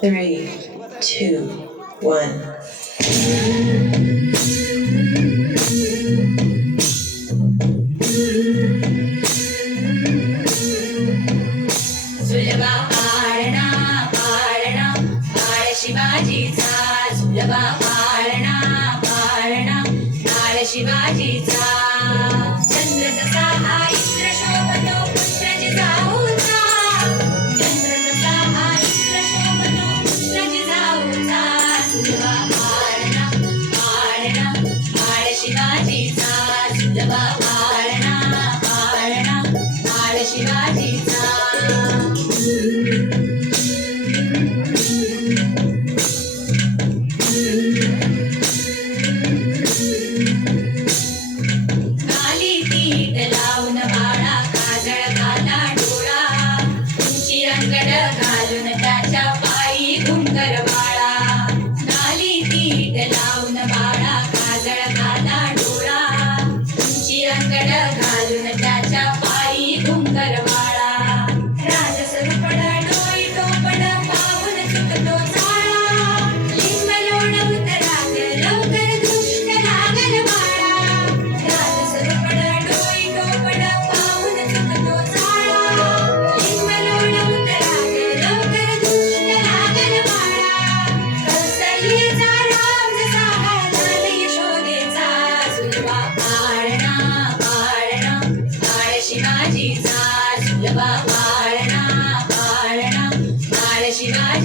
Three, two, one. Sulabha पाळणा पाळणा बाळ शिवाजीचा सुलभा पाळणा पाळणा बाळ शिवाजीचा चंद्र जसा हा इंद्र शोभतो पुत्र जिजाऊचा चंद्र जसा हा इंद्र शोभतो पुत्र जिजाऊचा सुलभा पाळणा पाळणा बाळ शिवाजीचा सुलभा पाळणा पाळणा बाळ शिवाजीचा गाली तीट लावून बाळा काजळ घाला डोळा उंची अंगड घालून त्याच्या पायी घुंगर बाळा गाली तीट लावून बाळा काजळ घाला डोळा उंची अंगड घालून त्याच्या पायी घुंगर बाळा राजसरूपड डोई टोपड पाहून चुकतो चाळा लिंब लोण उतराग लवकर दुष्ट लागल बाळा राजसरूपड डोई टोपड पाहून चुकतो चाळा लिंब लोण उतराग लवकर दुष्ट लागल बाळा कौसल्येचा राम जसा झाला यशोदेचा सुलभा पाळणा पाळणा बाळ शिवाजीचा सुलभा पाळणा पाळणा बाळ शिवाजी